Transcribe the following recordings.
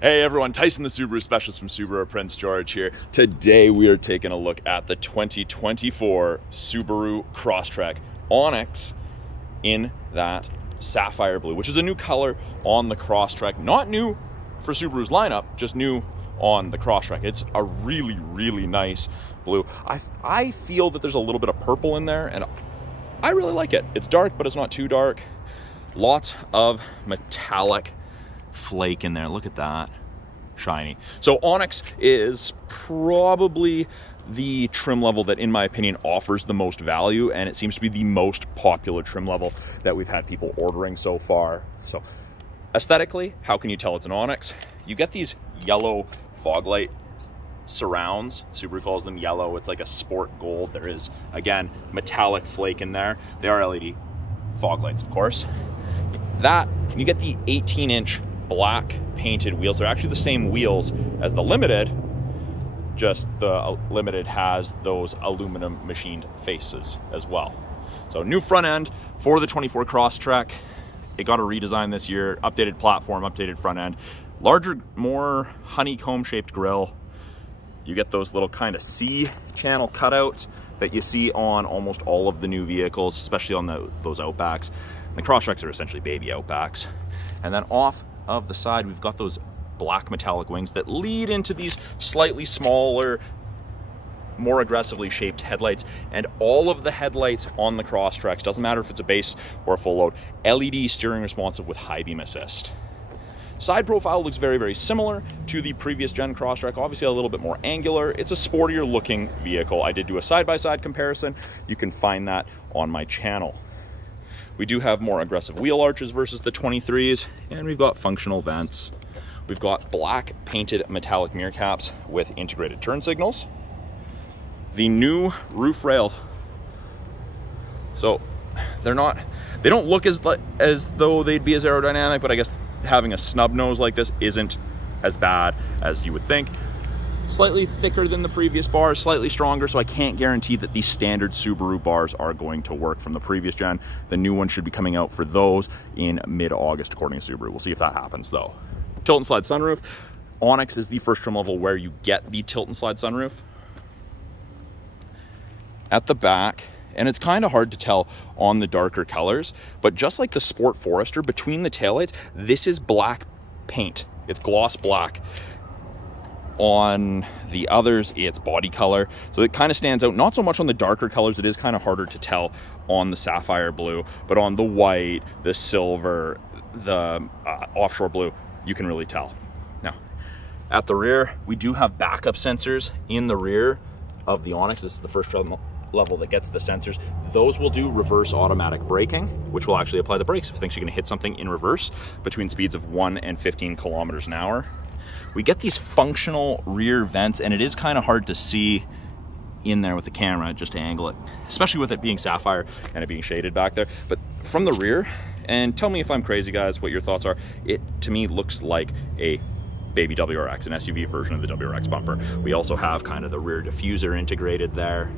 Hey everyone, Tyson the Subaru Specialist from Subaru Prince George here. Today we are taking a look at the 2024 Subaru Crosstrek Onyx in that sapphire blue, which is a new color on the Crosstrek. Not new for Subaru's lineup, just new on the Crosstrek. It's a really, really nice blue. I feel that there's a little bit of purple in there, and I really like it. It's dark, but it's not too dark. Lots of metallic flake in there. Look at that, shiny. So Onyx is probably the trim level that, in my opinion, offers the most value, and it seems to be the most popular trim level that we've had people ordering so far. So aesthetically, how can you tell it's an Onyx? You get these yellow fog light surrounds. Subaru calls them yellow. It's like a sport gold. There is, again, metallic flake in there. They are LED fog lights, of course. That, you get the 18-inch black painted wheels. They're actually the same wheels as the Limited, just the Limited has those aluminum machined faces as well. So new front end for the 24 Crosstrek. It got a redesign this year, updated platform, updated front end, larger, more honeycomb shaped grille. You get those little kind of C channel cutouts that you see on almost all of the new vehicles, especially on those Outbacks. And the Crosstreks are essentially baby Outbacks. And then off of the side, we've got those black metallic wings that lead into these slightly smaller, more aggressively shaped headlights. And all of the headlights on the Crosstreks, doesn't matter if it's a base or a full load, LED steering responsive with high beam assist. Side profile looks very, very similar to the previous gen Crosstrek, obviously a little bit more angular. It's a sportier looking vehicle. I did do a side-by-side comparison. You can find that on my channel. We do have more aggressive wheel arches versus the 23s, and we've got functional vents. We've got black painted metallic mirror caps with integrated turn signals. The new roof rail. So they don't look as though they'd be as aerodynamic, but I guess having a snub nose like this isn't as bad as you would think. Slightly thicker than the previous bars, slightly stronger, so I can't guarantee that these standard Subaru bars are going to work from the previous gen. The new one should be coming out for those in mid-August, according to Subaru. We'll see if that happens, though. Tilt and slide sunroof. Onyx is the first trim level where you get the tilt and slide sunroof. At the back, and it's kind of hard to tell on the darker colors, but just like the Sport Forester, between the taillights, this is black paint. It's gloss black. On the others, it's body color, so it kind of stands out. Not so much on the darker colors, it is kind of harder to tell on the sapphire blue, but on the white, the silver, the offshore blue, you can really tell. Now, at the rear, we do have backup sensors in the rear of the Onyx. This is the first level that gets the sensors. Those will do reverse automatic braking, which will actually apply the brakes if it thinks you're going to hit something in reverse between speeds of 1 and 15 kilometers an hour. We get these functional rear vents, and it is kind of hard to see in there with the camera just to angle it, especially with it being sapphire and it being shaded back there. But from the rear, and tell me if I'm crazy, guys, what your thoughts are, it to me looks like a baby WRX, an SUV version of the WRX bumper. We also have kind of the rear diffuser integrated there.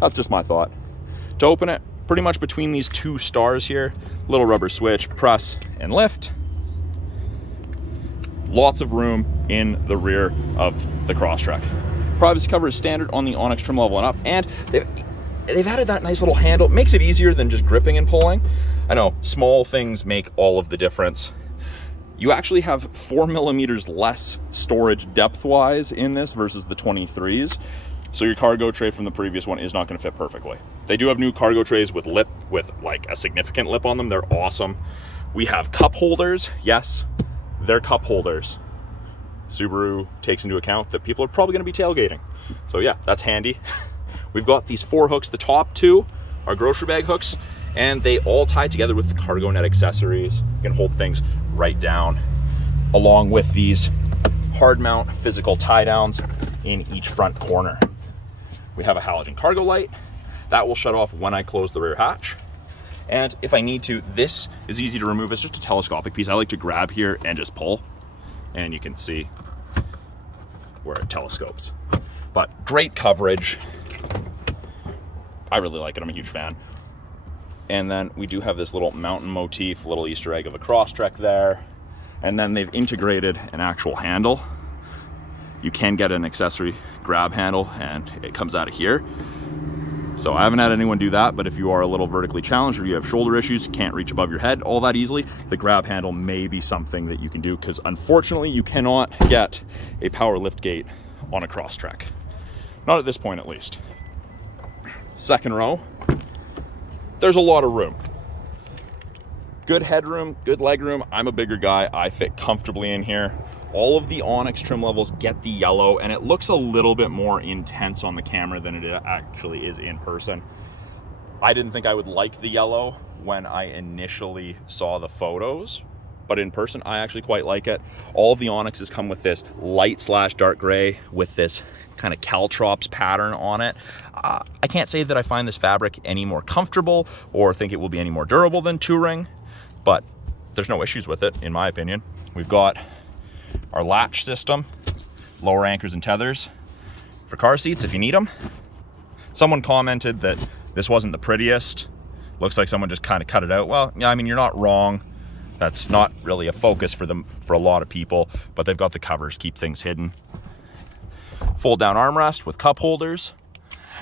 That's just my thought. To open it, pretty much between these two stars here, little rubber switch, press and lift. Lots of room in the rear of the Crosstrek. Privacy cover is standard on the Onyx trim level and up, and they've added that nice little handle. It makes it easier than just gripping and pulling. I know, small things make all of the difference. You actually have 4 millimeters less storage depth-wise in this versus the 23s. So your cargo tray from the previous one is not going to fit perfectly. They do have new cargo trays with like a significant lip on them. They're awesome. We have cup holders. Yes, they're cup holders. Subaru takes into account that people are probably going to be tailgating. So yeah, that's handy. We've got these 4 hooks. The top 2 are grocery bag hooks, and they all tie together with the cargo net accessories. You can hold things right down, along with these hard mount physical tie downs in each front corner. We have a halogen cargo light that will shut off when I close the rear hatch. And if I need to, this is easy to remove. It's just a telescopic piece. I like to grab here and just pull, and you can see where it telescopes. But great coverage. I really like it. I'm a huge fan. And then we do have this little mountain motif, little Easter egg of a Crosstrek there. And then they've integrated an actual handle. You can get an accessory grab handle and it comes out of here. So I haven't had anyone do that, but if you are a little vertically challenged or you have shoulder issues, you can't reach above your head all that easily, the grab handle may be something that you can do, because unfortunately you cannot get a power lift gate on a Crosstrek. Not at this point, at least. Second row, there's a lot of room. Good headroom, good legroom. I'm a bigger guy. I fit comfortably in here. All of the Onyx trim levels get the yellow, and it looks a little bit more intense on the camera than it actually is in person. I didn't think I would like the yellow when I initially saw the photos, but in person, I actually quite like it. All of the Onyxes come with this light / dark gray with this kind of caltrops pattern on it. I can't say that I find this fabric any more comfortable or think it will be any more durable than Touring, but there's no issues with it, in my opinion. We've got our latch system, lower anchors and tethers for car seats if you need them. Someone commented that this wasn't the prettiest. Looks like someone just kind of cut it out. Well, yeah, I mean, you're not wrong. That's not really a focus for them, for a lot of people, but they've got the covers, keep things hidden. Fold down armrest with cup holders.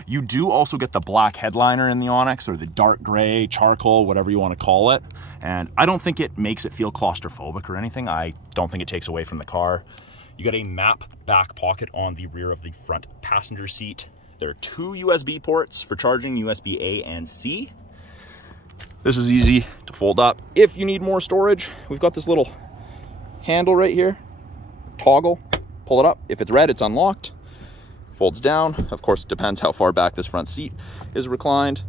You do also get the black headliner in the Onyx, or the dark gray, charcoal, whatever you want to call it. And I don't think it makes it feel claustrophobic or anything. I don't think it takes away from the car. You got a map back pocket on the rear of the front passenger seat. There are 2 USB ports for charging, USB A and C. This is easy to fold up. If you need more storage, we've got this little handle right here. Toggle, pull it up. If it's red, it's unlocked. Folds down. Of course, it depends how far back this front seat is reclined.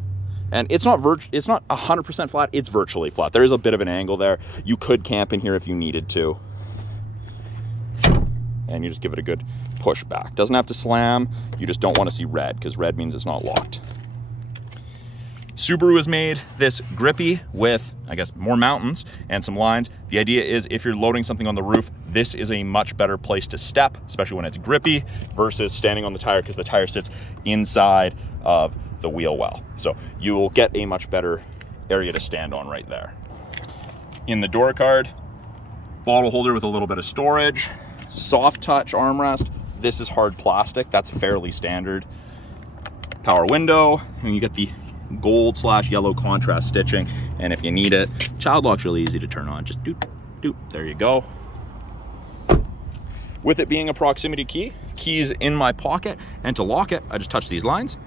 And it's not 100% flat, it's virtually flat. There is a bit of an angle there. You could camp in here if you needed to. And you just give it a good push back. Doesn't have to slam, you just don't want to see red, because red means it's not locked. Subaru has made this grippy with, I guess, more mountains and some lines. The idea is if you're loading something on the roof, this is a much better place to step, especially when it's grippy, versus standing on the tire, because the tire sits inside of the wheel well. So you will get a much better area to stand on right there. In the door card, bottle holder with a little bit of storage, soft touch armrest. This is hard plastic, that's fairly standard. Power window, and you get the gold / yellow contrast stitching, and if you need it, child lock's really easy to turn on. Just doop doop, there you go. With it being a proximity key, keys in my pocket, and to lock it, I just touch these lines.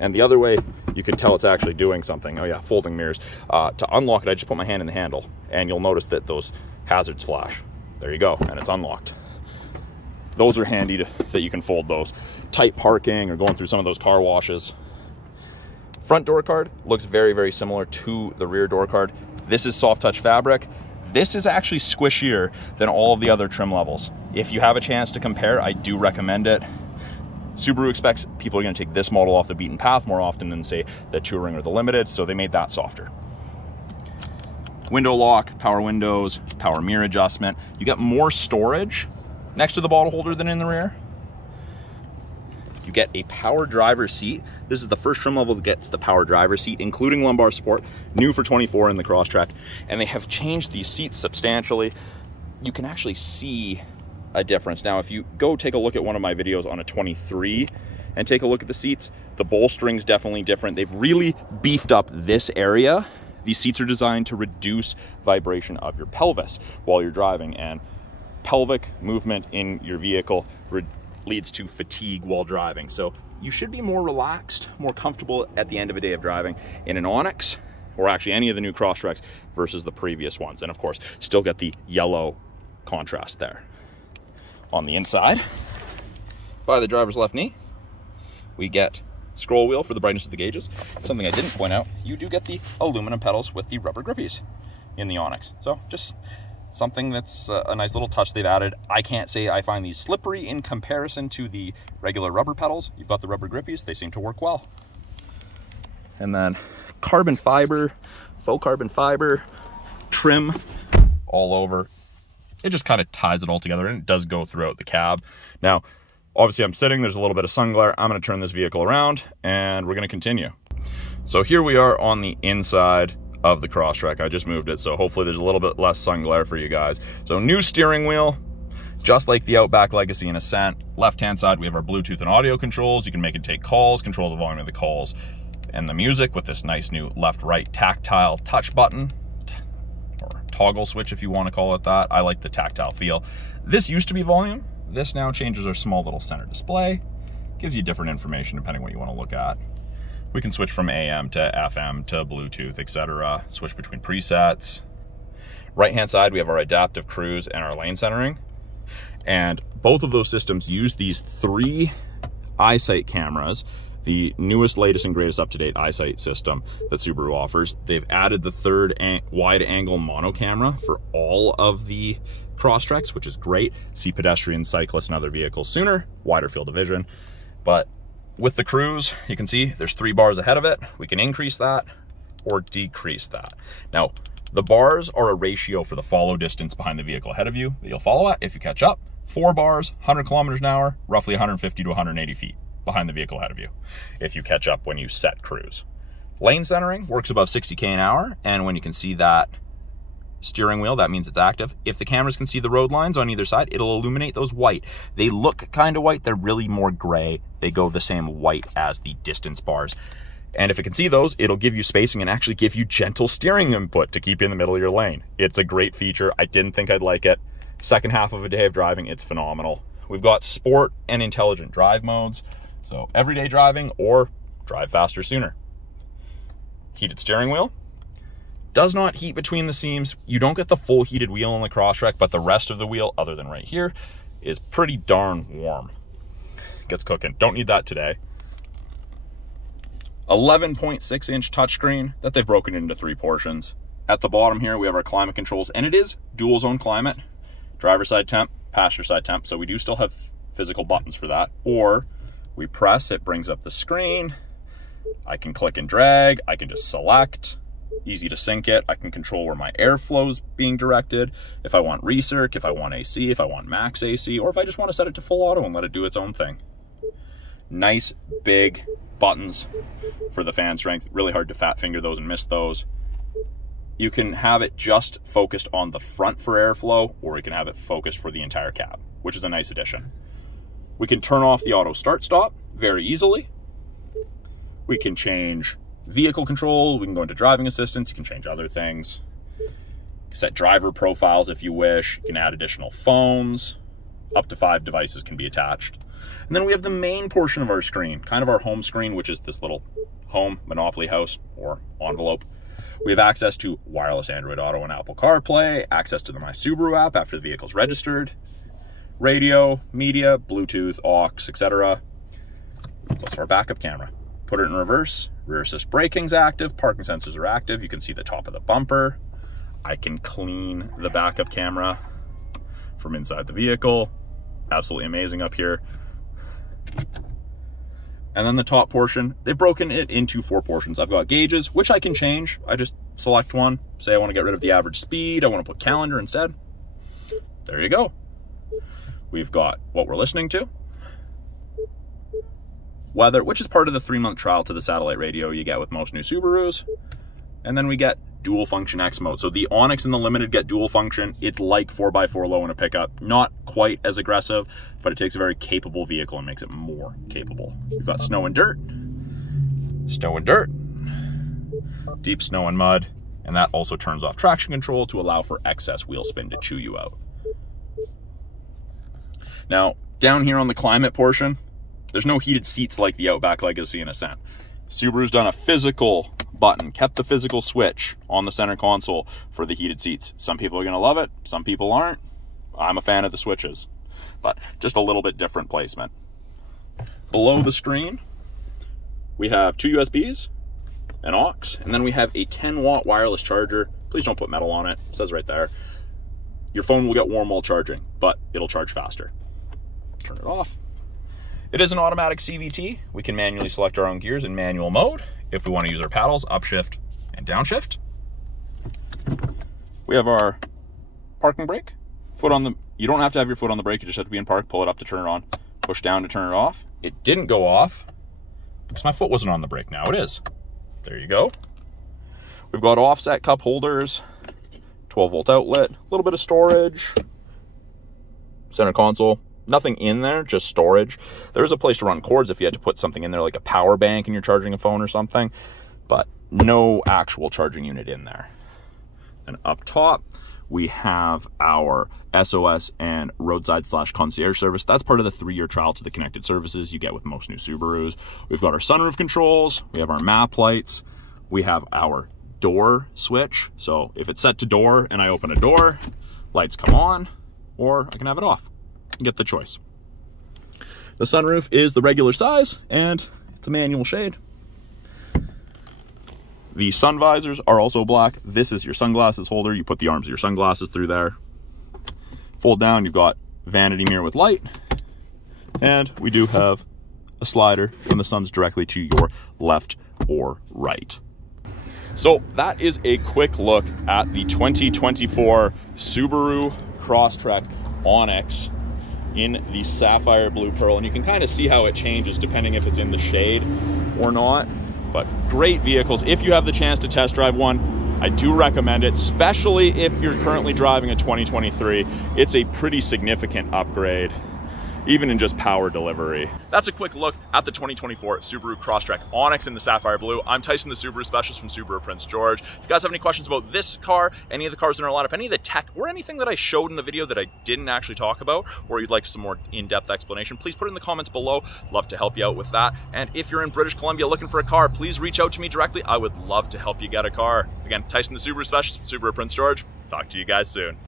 And the other way you can tell it's actually doing something, oh yeah, folding mirrors. To unlock it, I just put my hand in the handle, and you'll notice that those hazards flash. There you go, and it's unlocked. Those are handy that you can fold those. Tight parking or going through some of those car washes. Front door card looks very, very similar to the rear door card. This is soft touch fabric. This is actually squishier than all of the other trim levels. If you have a chance to compare, I do recommend it. Subaru expects people are going to take this model off the beaten path more often than, say, the Touring or the Limited, so they made that softer. Window lock, power windows, power mirror adjustment. You get more storage next to the bottle holder than in the rear. You get a power driver seat. This is the first trim level that gets the power driver seat, including lumbar support, new for 24 in the Crosstrek. And they have changed these seats substantially. You can actually see a difference. Now, if you go take a look at one of my videos on a 23 and take a look at the seats, the bolstering's definitely different. They've really beefed up this area. These seats are designed to reduce vibration of your pelvis while you're driving, and pelvic movement in your vehicle leads to fatigue while driving. So you should be more relaxed, more comfortable at the end of a day of driving in an Onyx, or actually any of the new Crosstreks, versus the previous ones. And of course, still get the yellow contrast there. On the inside, by the driver's left knee, we get scroll wheel for the brightness of the gauges. Something I didn't point out, you do get the aluminum pedals with the rubber grippies in the Onyx. So just something that's a nice little touch they've added. I can't say I find these slippery in comparison to the regular rubber pedals. You've got the rubber grippies, they seem to work well. And then carbon fiber, faux carbon fiber trim all over. It just kind of ties it all together, and it does go throughout the cab. Now, obviously I'm sitting, there's a little bit of sun glare. I'm gonna turn this vehicle around and we're gonna continue. So here we are on the inside of the Crosstrek. I just moved it, so hopefully there's a little bit less sun glare for you guys. So new steering wheel, just like the Outback Legacy and Ascent. Left-hand side, we have our Bluetooth and audio controls. You can make it take calls, control the volume of the calls and the music with this nice new left-right tactile touch button, or toggle switch if you want to call it that. I like the tactile feel. This used to be volume. This now changes our small little center display. Gives you different information depending what you want to look at. We can switch from AM to FM to Bluetooth, etc. Switch between presets. Right-hand side, we have our adaptive cruise and our lane centering. And both of those systems use these 3 EyeSight cameras, the newest, latest, and greatest up-to-date EyeSight system that Subaru offers. They've added the 3rd wide-angle mono camera for all of the Crosstreks, which is great. See pedestrians, cyclists, and other vehicles sooner, wider field of vision. But with the cruise, you can see there's 3 bars ahead of it. We can increase that or decrease that. Now, the bars are a ratio for the follow distance behind the vehicle ahead of you that you'll follow at if you catch up. 4 bars, 100 kilometers an hour, roughly 150 to 180 feet behind the vehicle ahead of you if you catch up when you set cruise. Lane centering works above 60k an hour, and when you can see that steering wheel, that means it's active. If the cameras can see the road lines on either side, it'll illuminate those white. They look kind of white, they're really more gray. They go the same white as the distance bars. And if it can see those, it'll give you spacing and actually give you gentle steering input to keep you in the middle of your lane. It's a great feature. I didn't think I'd like it. Second half of a day of driving, it's phenomenal. We've got sport and intelligent drive modes. So everyday driving or drive faster sooner. Heated steering wheel. Does not heat between the seams. You don't get the full heated wheel on the Crosstrek, but the rest of the wheel, other than right here, is pretty darn warm. Gets cooking. Don't need that today. 11.6-inch touchscreen that they've broken into 3 portions. At the bottom here, we have our climate controls, and it is dual zone climate. Driver side temp, passenger side temp, so we do still have physical buttons for that. Or we press, it brings up the screen. I can click and drag. I can just select. Easy to sync it. I can control where my airflow's being directed. If I want recirc, if I want AC, if I want max AC, or if I just want to set it to full auto and let it do its own thing. Nice big buttons for the fan strength. Really hard to fat finger those and miss those. You can have it just focused on the front for airflow, or you can have it focused for the entire cab, which is a nice addition. We can turn off the auto start stop very easily. We can change vehicle control. We can go into driving assistance. You can change other things. Set driver profiles if you wish. You can add additional phones. Up to 5 devices can be attached. And then we have the main portion of our screen, kind of our home screen, which is this little home, Monopoly house, or envelope. We have access to wireless Android Auto and Apple CarPlay, access to the My Subaru app after the vehicle's registered, radio, media, Bluetooth, aux, etc. It's also our backup camera. Put it in reverse, rear assist braking's active, parking sensors are active. You can see the top of the bumper. I can clean the backup camera from inside the vehicle. Absolutely amazing up here. And then the top portion, they've broken it into 4 portions. I've got gauges, which I can change. I just select one. Say I want to get rid of the average speed. I want to put calendar instead. There you go. We've got what we're listening to. Weather, which is part of the 3-month trial to the satellite radio you get with most new Subarus. And then we get dual function X mode. So the Onyx and the Limited get dual function. It's like 4x4 low in a pickup. Not quite as aggressive, but it takes a very capable vehicle and makes it more capable. We've got snow and dirt, deep snow and mud, and that also turns off traction control to allow for excess wheel spin to chew you out. Now, down here on the climate portion, there's no heated seats like the Outback Legacy and Ascent. Subaru's done a physical button, kept the physical switch on the center console for the heated seats. Some people are going to love it, some people aren't. I'm a fan of the switches, but just a little bit different placement. Below the screen, we have 2 USBs, an aux, and then we have a 10-watt wireless charger. Please don't put metal on it. It says right there. Your phone will get warm while charging, but it'll charge faster. Turn it off. It is an automatic CVT. We can manually select our own gears in manual mode. If we want to use our paddles, upshift and downshift. We have our parking brake. Foot on the, you don't have to have your foot on the brake, you just have to be in park, pull it up to turn it on, push down to turn it off. It didn't go off because my foot wasn't on the brake. Now it is. There you go. We've got offset cup holders, 12-volt outlet, a little bit of storage, center console. Nothing in there, just storage. There's a place to run cords if you had to put something in there, like a power bank and you're charging a phone or something, but no actual charging unit in there. And up top, we have our SOS and roadside/concierge service. That's part of the 3-year trial to the connected services you get with most new Subarus. We've got our sunroof controls, we have our map lights, we have our door switch. So if it's set to door and I open a door, lights come on, or I can have it off. Get the choice. The sunroof is the regular size and it's a manual shade. The sun visors are also black. This is your sunglasses holder. You put the arms of your sunglasses through there. Fold down, you've got vanity mirror with light. And we do have a slider when the sun's directly to your left or right. So that is a quick look at the 2024 Subaru Crosstrek Onyx in the sapphire blue pearl, and you can kind of see how it changes depending if it's in the shade or not. But great vehicles. If you have the chance to test drive one, I do recommend it, especially if you're currently driving a 2023. It's a pretty significant upgrade, even in just power delivery. That's a quick look at the 2024 Subaru Crosstrek Onyx in the sapphire blue. I'm Tyson, the Subaru specialist from Subaru Prince George. If you guys have any questions about this car, any of the cars in our lineup, any of the tech, or anything that I showed in the video that I didn't actually talk about, or you'd like some more in-depth explanation, please put it in the comments below. Love to help you out with that. And if you're in British Columbia looking for a car, please reach out to me directly. I would love to help you get a car. Again, Tyson, the Subaru specialist from Subaru Prince George. Talk to you guys soon.